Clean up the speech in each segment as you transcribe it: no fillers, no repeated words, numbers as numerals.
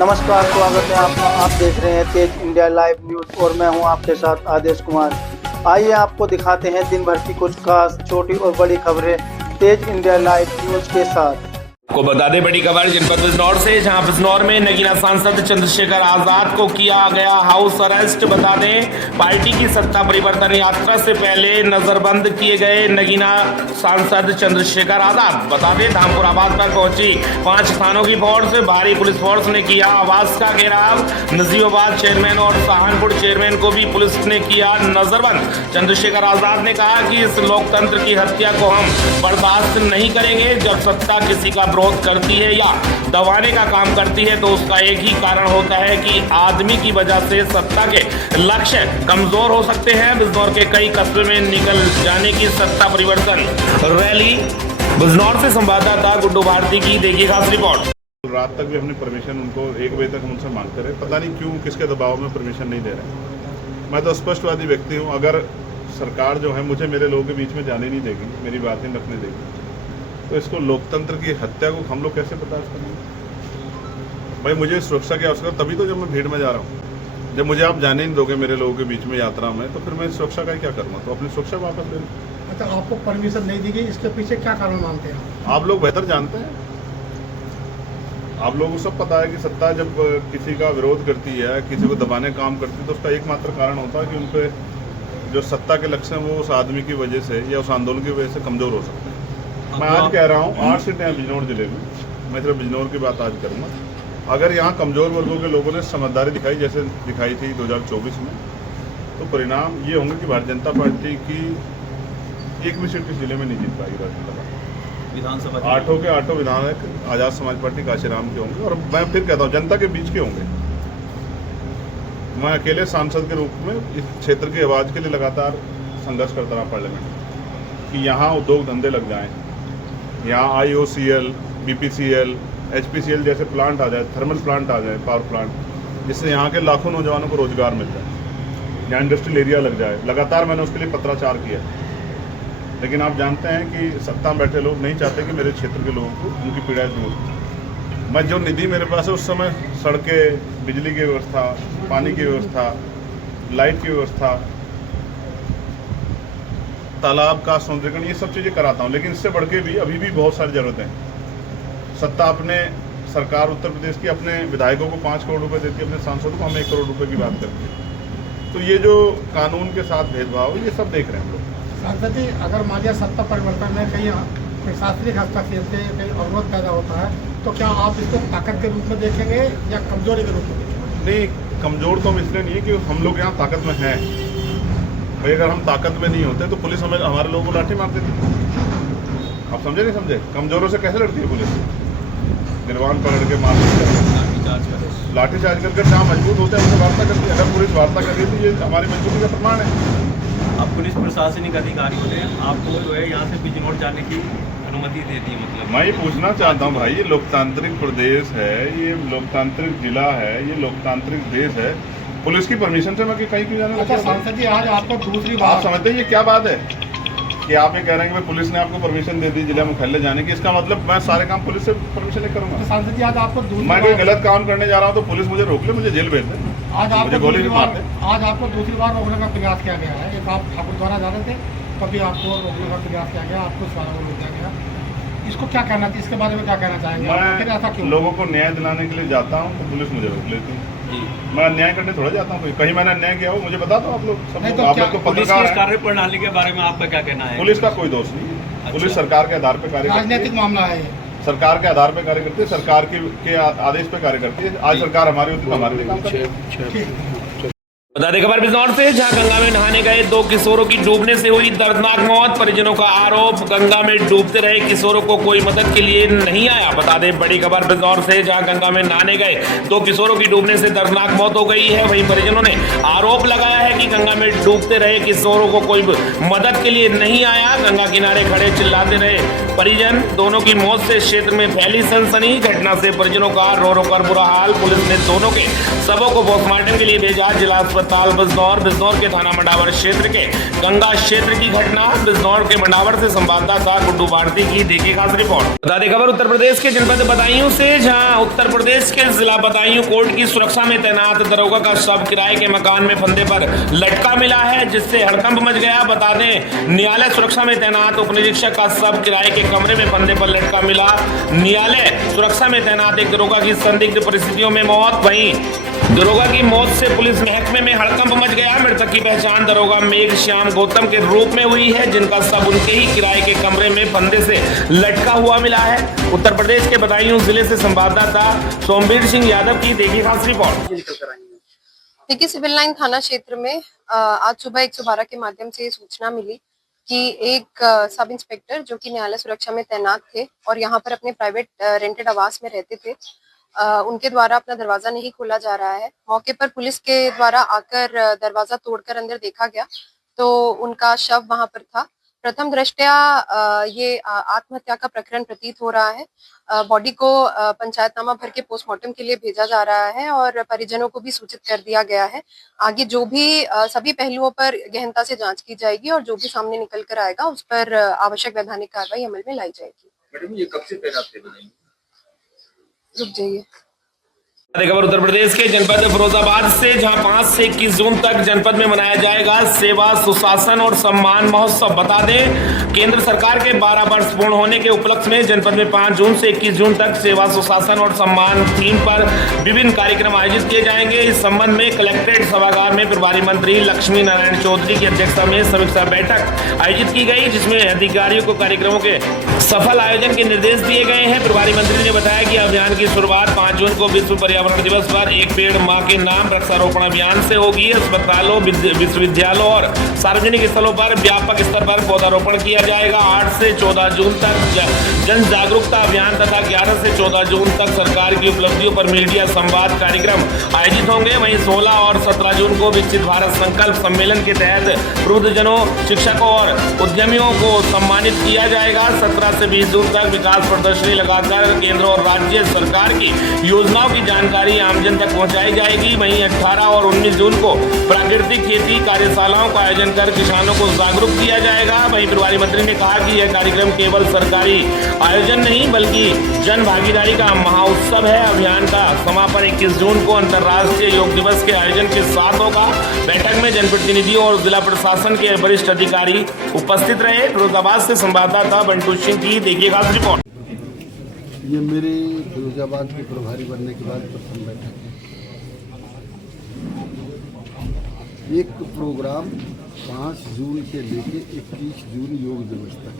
नमस्कार, स्वागत है आपका। आप देख रहे हैं तेज इंडिया लाइव न्यूज और मैं हूं आपके साथ आदेश कुमार। आइए आपको दिखाते हैं दिन भर की कुछ खास छोटी और बड़ी खबरें तेज इंडिया लाइव न्यूज के साथ। को बता दें बड़ी खबर जनपद बिजनौर से, जहां बिजनौर में नगीना सांसद चंद्रशेखर आजाद को किया गया हाउस अरेस्ट। बता दें पार्टी की सत्ता परिवर्तन यात्रा से पहले नजरबंद किए गए नगीना सांसद चंद्रशेखर आजाद। बता दें धामपुर आबाद पर पहुंची 5 थानों की फोर्स, भारी पुलिस फोर्स ने किया आवास का घेराव। नजीबाबाद चेयरमैन और सहारनपुर चेयरमैन को भी पुलिस ने किया नजरबंद। चंद्रशेखर आजाद ने कहा कि इस लोकतंत्र की हत्या को हम बर्दाश्त नहीं करेंगे। जब सत्ता किसी का विरोध करती है या दबाने का काम करती है तो उसका एक ही कारण होता है कि आदमी की वजह से सत्ता के लक्ष्य कमजोर हो सकते हैं। बिजनौर के कई कस्बे में निकल जाने की सत्ता परिवर्तन रैली। बिजनौर से संवाददाता गुड्डू भारती की देखिए खास रिपोर्ट। रात तक भी हमने परमिशन उनको 1 बजे तक हम उनसे मांगते रहे, पता नहीं क्यों किसके दबाव में परमिशन नहीं दे रहे। मैं तो स्पष्टवादी व्यक्ति हूँ, अगर सरकार जो है मुझे मेरे लोगों के बीच में जाने नहीं देगी, मेरी बात नहीं रखने देगी, तो इसको लोकतंत्र की हत्या को हम लोग कैसे बर्दाश्त करेंगे। भाई मुझे सुरक्षा की आवश्यकता तभी तो जब मैं भीड़ में जा रहा हूँ। जब मुझे आप जाने नहीं दोगे मेरे लोगों के बीच में यात्रा में, तो फिर मैं सुरक्षा का ही क्या करूँगा। तो अपनी सुरक्षा वापस ले लो। अच्छा, आपको परमिशन नहीं दी गई, इसके पीछे क्या कारण मानते हैं आप लोग बेहतर जानते हैं। आप लोगों को सब पता है कि सत्ता जब किसी का विरोध करती है, किसी को दबाने का काम करती है, तो उसका एकमात्र कारण होता है कि उनके जो सत्ता के लक्ष्य हैं वो उस आदमी की वजह से या उस आंदोलन की वजह से कमजोर हो सकते हैं। मैं आज कह रहा हूँ 8 सीटें हैं बिजनौर जिले में, मैं सिर्फ बिजनौर की बात आज करूँगा। अगर यहाँ कमजोर वर्गों के लोगों ने समझदारी दिखाई जैसे दिखाई थी 2024 में, तो परिणाम ये होंगे कि भारतीय जनता पार्टी की एक भी सीट इस जिले में नहीं जीत पाएगी। भारतीय जनता पार्टी विधानसभा 8 के 8 विधायक आजाद समाज पार्टी काशीराम के होंगे, और मैं फिर कहता हूँ जनता के बीच के होंगे। मैं अकेले सांसद के रूप में इस क्षेत्र की आवाज़ के लिए लगातार संघर्ष करता रहा पार्लियामेंट में कि यहाँ उद्योग धंधे लग जाएँ, यहाँ IOCL, BPCL, HPCL जैसे प्लांट आ जाए, थर्मल प्लांट आ जाए, पावर प्लांट, जिससे यहाँ के लाखों नौजवानों को रोजगार मिल जाए, यहाँ इंडस्ट्रियल एरिया लग जाए। लगातार मैंने उसके लिए पत्राचार किया, लेकिन आप जानते हैं कि सत्ता में बैठे लोग नहीं चाहते कि मेरे क्षेत्र के लोगों को उनकी पीड़ाएं दूर। मैं जो निधि मेरे पास है उस समय सड़कें, बिजली की व्यवस्था, पानी की व्यवस्था, लाइट की व्यवस्था, तालाब का सौंदर्यीकरण, ये सब चीज़ें कराता हूँ। लेकिन इससे बढ़ के भी अभी भी बहुत सारी ज़रूरतें हैं। सत्ता अपने सरकार उत्तर प्रदेश की अपने विधायकों को 5 करोड़ रुपए देती है, अपने सांसदों को हम 1 करोड़ रुपए की बात करते हैं। तो ये जो कानून के साथ भेदभाव ये सब देख रहे हैं हम लोग। सांसद जी, अगर मान लिया सत्ता परिवर्तन में कहीं प्रशासनिक हस्तक्षेप से कहीं अवरोध पैदा होता है, तो क्या आप इसको ताकत के रूप में देखेंगे या कमजोरी के रूप में देखेंगे? नहीं, कमजोर तो हम इसलिए नहीं है कि हम लोग यहाँ ताकत में हैं। भाई अगर हम ताकत में नहीं होते तो पुलिस हमें हमारे लोगों को लाठी मार देती। आप समझे नहीं समझे? कमजोरों से कैसे लड़ती है पुलिस? गिरवान पकड़ के मार लाठी चार्ज करके जहाँ मजबूत होते हैं उनसे वार्ता करती है। अगर पुलिस वार्ता कर रही है तो ये हमारी मजबूती का प्रमाण है। अब पुलिस प्रशासनिक अधिकारियों ने आपको जो है यहाँ से बिजनौर जाने की अनुमति दे दी। मतलब मैं ये पूछना चाहता हूँ भाई, ये लोकतांत्रिक प्रदेश है, ये लोकतांत्रिक जिला है, ये लोकतांत्रिक देश है, पुलिस की परमिशन से मैं कहीं क्यों जाना? अच्छा सांसद जी, आज आपको दूसरी बात आप समझते हैं ये क्या बात है कि आप ये कह रहे हैं कि पुलिस ने आपको परमिशन दे दी जिला मुख्यालय जाने की? इसका मतलब मैं सारे काम पुलिस से परमिशन नहीं करूंगा। सांसद जी, आज आपको मैं कोई गलत काम करने जा रहा हूँ तो पुलिस मुझे रोक ले, मुझे जेल भेज दे, आज मुझे गोली मार दे। आज आपको दूसरी बार रोकने का प्रयास किया गया है। एक आप ठाकुर द्वारा जा रहे थे, तभी आपको रोकने का प्रयास किया गया, आपको सारा रोक दिया गया। इसको क्या कहना चाहिए, इसके बारे में क्या कहना चाहेंगे? मैं लोगों को न्याय दिलाने के लिए जाता हूँ तो पुलिस मुझे रोक लेती है। मैं अन्याय करने थोड़ा जाता हूँ, कहीं मैंने अन्याय किया हो मुझे बता दो। आप लोग सब लोग, आप लोग को पत्रकार हैं। कार्य प्रणाली के बारे में आपका क्या कहना है? पुलिस का कोई दोष नहीं है। पुलिस सरकार के आधार पर कार्य करती है। राजनीतिक मामला है ये, सरकार के आधार पर कार्य करती है, सरकार के आदेश पर कार्य करती है। आज सरकार हमारी होती है, हमारे लिए काम करती है। बता दें खबर बिजनौर से, जहां गंगा में नहाने गए 2 किशोरों की डूबने से हुई दर्दनाक मौत। परिजनों का आरोप, गंगा में डूबते रहे किशोरों को कोई मदद के लिए नहीं आया। बता दें बड़ी खबर बिजनौर से, जहां गंगा में नहाने गए 2 किशोरों की डूबने से दर्दनाक मौत हो गई है। वहीं परिजनों ने आरोप लगाया है कि गंगा में डूबते रहे किशोरों को कोई मदद के लिए नहीं आया। गंगा किनारे खड़े चिल्लाते रहे परिजन। दोनों की मौत से क्षेत्र में फैली सनसनी। घटना से परिजनों का रो रो कर बुरा हाल। पुलिस ने दोनों के शवों को पोस्टमार्टम के लिए भेजा। जिला अस्पताल बिजनौर के थाना मंडावर क्षेत्र के गंगा क्षेत्र की घटना। बिजनौर के मंडावर से संवाददाता गुड्डू भारती की देखिए खास रिपोर्ट। बता दें खबर उत्तर प्रदेश के जनपद बदायूं से, जहां उत्तर प्रदेश के जिला बदायूं कोर्ट की सुरक्षा में तैनात दरोगा का शव किराए के मकान में फंदे पर लटका मिला है, जिससे हड़कंप मच गया। बता दें न्यायालय सुरक्षा में तैनात उप निरीक्षक का शव किराए के कमरे में फंदे पर लटका मिला। न्यायालय सुरक्षा में तैनात एक दरोगा की संदिग्ध परिस्थितियों में मौत। वहीं दरोगा की मौत से पुलिस महकमे में हड़कंप मच गया। मृतक की पहचान दरोगा मेघ श्याम गौतम के रूप में हुई है, जिनका शव उनके ही किराए के कमरे में फंदे से लटका हुआ मिला है। उत्तर प्रदेश के बदायूं जिले से संवाददाता सोमवीर सिंह यादव की देखिए खास रिपोर्ट। देखिए, सिविल लाइन थाना क्षेत्र में आज सुबह 112 के माध्यम से सूचना मिली कि एक सब इंस्पेक्टर जो कि न्यायालय सुरक्षा में तैनात थे और यहाँ पर अपने प्राइवेट रेंटेड आवास में रहते थे, उनके द्वारा अपना दरवाजा नहीं खोला जा रहा है। मौके पर पुलिस के द्वारा आकर दरवाजा तोड़कर अंदर देखा गया तो उनका शव वहां पर था। प्रथम दृष्टया ये आत्महत्या का प्रकरण प्रतीत हो रहा है। बॉडी को पंचायतनामा भर के पोस्टमार्टम के लिए भेजा जा रहा है और परिजनों को भी सूचित कर दिया गया है। आगे जो भी सभी पहलुओं पर गहनता से जांच की जाएगी और जो भी सामने निकल कर आएगा उस पर आवश्यक वैधानिक कार्रवाई अमल में लाई जाएगी। मैडम, ये कब से तैनात थे? रुक जाइए। खबर उत्तर प्रदेश के जनपद फिरोजाबाद से, जहां 5 से 21 जून तक जनपद में मनाया जाएगा सेवा सुशासन और सम्मान महोत्सव। बता दें केंद्र सरकार के 12 वर्ष पूर्ण होने के उपलक्ष्य में जनपद में 5 जून से 21 जून तक सेवा सुशासन और सम्मान थीम पर विभिन्न कार्यक्रम आयोजित किए जाएंगे। इस संबंध में कलेक्ट्रेट सभागार में प्रभारी मंत्री लक्ष्मी नारायण चौधरी की अध्यक्षता में समीक्षा बैठक आयोजित की गई, जिसमें अधिकारियों को कार्यक्रमों के सफल आयोजन के निर्देश दिए गए हैं। प्रभारी मंत्री ने बताया कि अभियान की शुरुआत 5 जून को विश्व पर्यावरण दिवस पर एक पेड़ मां के नाम वृक्षारोपण अभियान से होगी। अस्पतालों, विश्वविद्यालयों और सार्वजनिक स्थलों पर व्यापक स्तर पर पौधारोपण किया जाएगा। 8 से 14 जून तक जन जागरूकता अभियान तथा 11 से 14 जून तक सरकार की उपलब्धियों पर मीडिया संवाद कार्यक्रम आयोजित होंगे। वहीं 16 और 17 जून को विकसित भारत संकल्प सम्मेलन के तहत वृद्धजनों, शिक्षकों और उद्यमियों को सम्मानित किया जाएगा। 17 से 20 जून तक विकास प्रदर्शनी लगाकर केंद्र और राज्य सरकार की योजनाओं की जानकारी आमजन तक पहुंचाई जाएगी। वहीं 18 और 19 जून को प्राकृतिक खेती कार्यशालाओं का आयोजन कर किसानों को जागरूक किया जाएगा। वहीं प्रभारी मंत्री ने कहा कि यह कार्यक्रम केवल सरकारी आयोजन नहीं बल्कि जन भागीदारी का महाउत्सव है। अभियान का समापन 21 जून को अंतर्राष्ट्रीय योग दिवस के आयोजन के साथ होगा। बैठक में जनप्रतिनिधियों और जिला प्रशासन के वरिष्ठ अधिकारी उपस्थित रहे। फिरोजाबाद से संवाददाता बंटू सिंह की देखिए खास रिपोर्ट। ये मेरी फिरोजाबाद के प्रभारी बनने के बाद प्रथम बैठक है। एक प्रोग्राम 5 जून से लेके 21 जून योग दिवस तक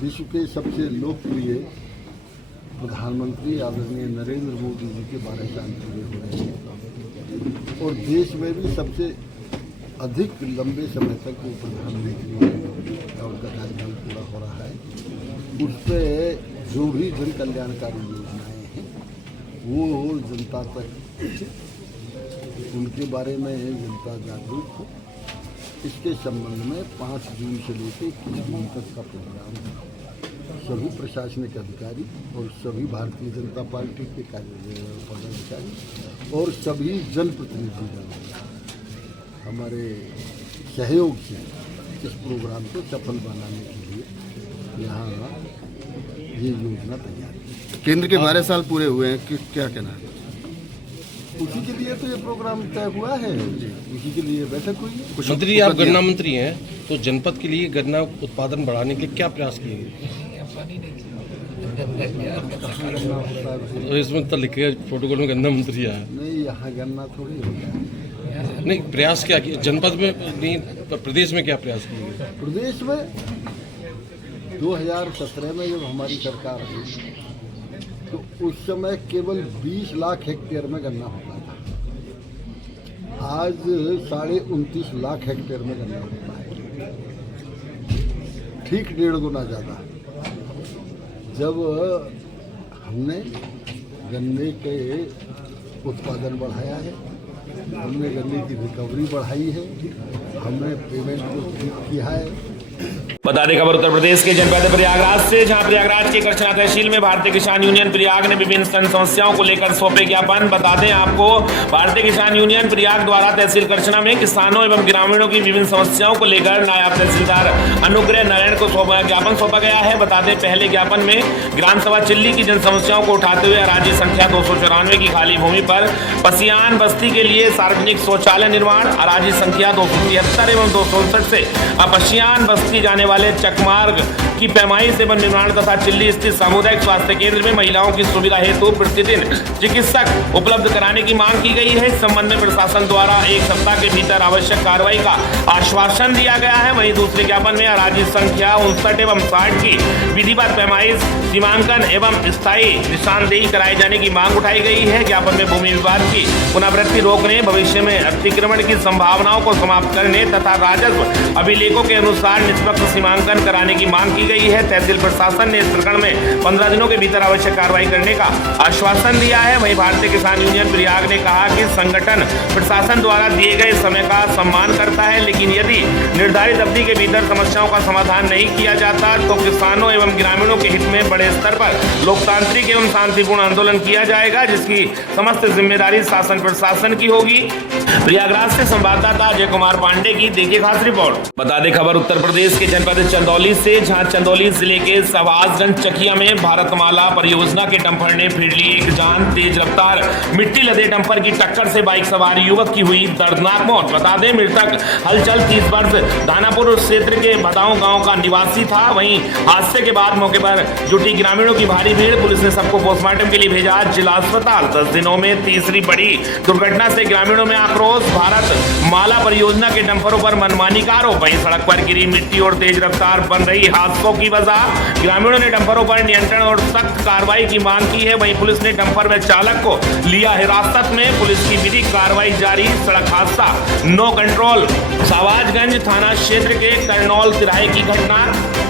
विश्व के सबसे लोकप्रिय प्रधानमंत्री आदरणीय नरेंद्र मोदी जी के 12 साल पूरे हो रहे हैं और देश में भी सबसे अधिक लंबे समय तक वो प्रधानमंत्री और उनका कार्यकाल पूरा हो रहा है। उस पर जो भी जन कल्याणकारी योजनाएं हैं वो जनता तक, उनके बारे में जनता जागरूक हो। इसके संबंध में 5 जून से लेकर 21 जून तक का प्रोग्राम सभी प्रशासनिक अधिकारी और सभी भारतीय जनता पार्टी के पदाधिकारी और सभी जनप्रतिनिधिगण हमारे सहयोग से इस प्रोग्राम को सफल बनाने के लिए यहाँ ये योजना तैयार की। केंद्र के 12 साल पूरे हुए हैं, क्या कहना है? उसी के लिए तो ये प्रोग्राम तय हुआ है, उसी के लिए बैठक हुई है। मंत्री, आप गन्ना मंत्री हैं, तो जनपद के लिए गन्ना उत्पादन बढ़ाने के लिए क्या प्रयास किए गए? तो इसमें तो लिखे प्रोटोकॉल में गन्ना मंत्री आया नहीं, यहाँ गन्ना थोड़ी होता है। नहीं, प्रयास क्या किया जनपद में? नहीं, प्रदेश में क्या प्रयास किए गए? प्रदेश में 2017 में जब हमारी सरकार आई तो उस समय केवल 20 लाख हेक्टेयर में गन्ना होता था। आज 29.5 लाख हेक्टेयर में गन्ना होता है, ठीक 1.5 गुना ज़्यादा। जब हमने गन्ने के उत्पादन बढ़ाया है, हमने गन्ने की रिकवरी बढ़ाई है, हमने पेमेंट को ठीक किया है। बता दें खबर उत्तर प्रदेश के जनपद प्रयागराज से, जहां प्रयागराज के करछना तहसील में भारतीय किसान यूनियन प्रयाग ने विभिन्न समस्याओं को लेकर सौंपे ज्ञापन। बता दें आपको, भारतीय किसान यूनियन प्रयाग द्वारा तहसील करछना में किसानों एवं ग्रामीणों की विभिन्न समस्याओं को लेकर नायब तहसीलदार अनुग्रह नारायण को ज्ञापन सौंपा गया है। बता दें पहले ज्ञापन में ग्राम सभा चिल्ली की जन समस्याओं को उठाते हुए अराजी संख्या 294 की खाली भूमि पर पसियान बस्ती के लिए सार्वजनिक शौचालय निर्माण, अराजी संख्या 273 एवं 267 से अपसियान बस्ती जाने वाले चकमार्ग की पैमाइश एवं निर्माण तथा चिल्ली स्थित सामुदायिक स्वास्थ्य केंद्र में महिलाओं की सुविधा हेतु प्रतिदिन चिकित्सक उपलब्ध कराने की मांग की गई है। इस संबंध में प्रशासन द्वारा 1 सप्ताह के भीतर आवश्यक कार्रवाई का आश्वासन दिया गया है। वहीं दूसरे ज्ञापन में अराजी संख्या 59 एवं 60 की विधिवत पैमाइश, सीमांकन एवं स्थायी निशानदेही कराए जाने की मांग उठाई गई है। ज्ञापन में भूमि विवाद की पुनरावृत्ति रोकने, भविष्य में अतिक्रमण की संभावनाओं को समाप्त करने तथा राजस्व अभिलेखों के अनुसार निष्पक्ष सीमांकन कराने की मांग की गई है। तहसील प्रशासन ने इस प्रकरण में 15 दिनों के भीतर आवश्यक कार्रवाई करने का आश्वासन दिया है। वहीं भारतीय किसान यूनियन प्रयाग ने कहा कि संगठन प्रशासन द्वारा दिए गए समय का सम्मान करता है, लेकिन यदि निर्धारित अवधि के भीतर समस्याओं का समाधान नहीं किया जाता तो किसानों एवं ग्रामीणों के हित में बड़े स्तर पर लोकतांत्रिक एवं शांतिपूर्ण आंदोलन किया जाएगा, जिसकी समस्त जिम्मेदारी शासन प्रशासन की होगी। प्रयागराज से संवाददाता अजय कुमार पांडे की देखिए खास रिपोर्ट। बता दें खबर उत्तर प्रदेश के जनपद चंदौली से, जहां चंदौली जिले के सवासगंज चकिया में भारतमाला परियोजना के डंपर ने फिर ली एक जान। तेज रफ्तार मिट्टी लदे डंपर की टक्कर से बाइक सवार युवक की हुई दर्दनाक मौत। बता दें मृतक हलचल 30 वर्ष दानापुर क्षेत्र के भदाऊ गांव का निवासी था। वहीं हादसे के बाद मौके पर जुटी ग्रामीणों की भारी भीड़। पुलिस ने सबको पोस्टमार्टम के लिए भेजा जिला अस्पताल। 10 दिनों में तीसरी बड़ी दुर्घटना से ग्रामीणों में आक्रोश। भारत माला परियोजना के डंपरों पर मनमानी का आरोप। वहीं सड़क पर गिरी मिट्टी और तेज रफ्तार बन रही हादसों की वजह। ग्रामीणों ने डंपरों पर नियंत्रण और सख्त कार्रवाई की मांग की है। वहीं पुलिस ने डंपर व चालक को लिया हिरासत में। पुलिस की विधिक कार्रवाई जारी। सड़क हादसा नो कंट्रोल, सवासगंज थाना क्षेत्र के करनौल तिराहे की घटना।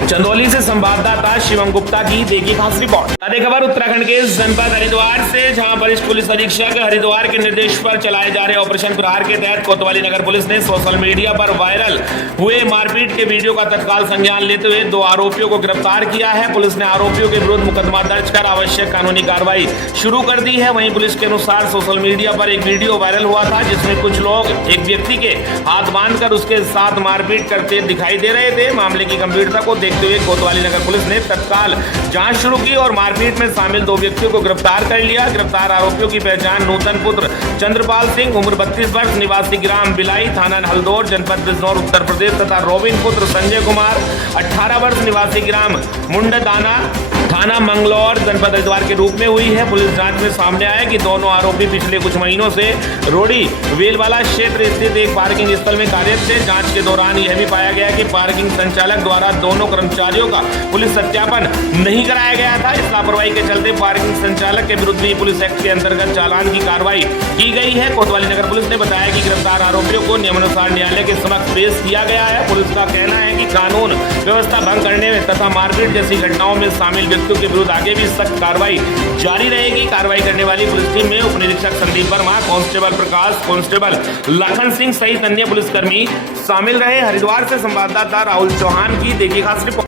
चंदौली से संवाददाता शिवम गुप्ता की देखिए खास रिपोर्ट। ताज़ा खबर उत्तराखंड के जनपद हरिद्वार से, जहां वरिष्ठ पुलिस अधीक्षक हरिद्वार के निर्देश पर चलाए जा रहे ऑपरेशन प्रहार के तहत कोतवाली नगर पुलिस ने सोशल मीडिया पर वायरल हुए मारपीट के वीडियो का तत्काल संज्ञान लेते हुए 2 आरोपियों को गिरफ्तार किया है। पुलिस ने आरोपियों के विरुद्ध मुकदमा दर्ज कर आवश्यक कानूनी कार्रवाई शुरू कर दी है। वहीं पुलिस के अनुसार सोशल मीडिया पर एक वीडियो वायरल हुआ था, जिसमें कुछ लोग एक व्यक्ति के हाथ बांधकर उसके साथ मारपीट करते दिखाई दे रहे थे। मामले की गंभीरता को देखते हुए कोतवाली नगर पुलिस ने तत्काल जांच शुरू की और मारपीट में शामिल 2 व्यक्तियों को गिरफ्तार कर लिया। गिरफ्तार आरोपियों की पहचान नूतन पुत्र चंद्रपाल सिंह, उम्र 32 वर्ष, निवासी ग्राम बिलाई, थाना हल्दौर, जनपद बिजनौर, उत्तर प्रदेश तथा रोबिन पुत्र संजय कुमार, 18 वर्ष, निवासी ग्राम मुंडदाना, थाना मंगलौर, जनपद हरिद्वार के रूप में हुई है। पुलिस जांच में सामने आया कि दोनों आरोपी पिछले कुछ महीनों से रोडी वेलवाला क्षेत्र स्थित एक पार्किंग स्थल में कार्यरत थे। जांच के दौरान यह भी पाया गया कि पार्किंग संचालक द्वारा दोनों कर्मचारियों का पुलिस सत्यापन नहीं कराया गया था। इस लापरवाही के चलते पार्किंग संचालक के विरुद्ध भी पुलिस एक्ट के अंतर्गत चालान की कार्रवाई की गई है। कोतवाली नगर पुलिस ने बताया कि गिरफ्तार आरोपियों को नियमानुसार न्यायालय के समक्ष पेश किया गया है। पुलिस का कहना है कि कानून व्यवस्था भंग करने में तथा मारपीट जैसी घटनाओं में शामिल व्यक्तियों के विरुद्ध आगे भी सख्त कार्रवाई जारी रहेगी। कार्रवाई करने वाली पुलिस टीम में उप निरीक्षक संदीप वर्मा, कांस्टेबल प्रकाश, कांस्टेबल लखन सिंह सहित अन्य पुलिसकर्मी शामिल रहे। हरिद्वार से संवाददाता राहुल चौहान की देखिए खास रिपोर्ट।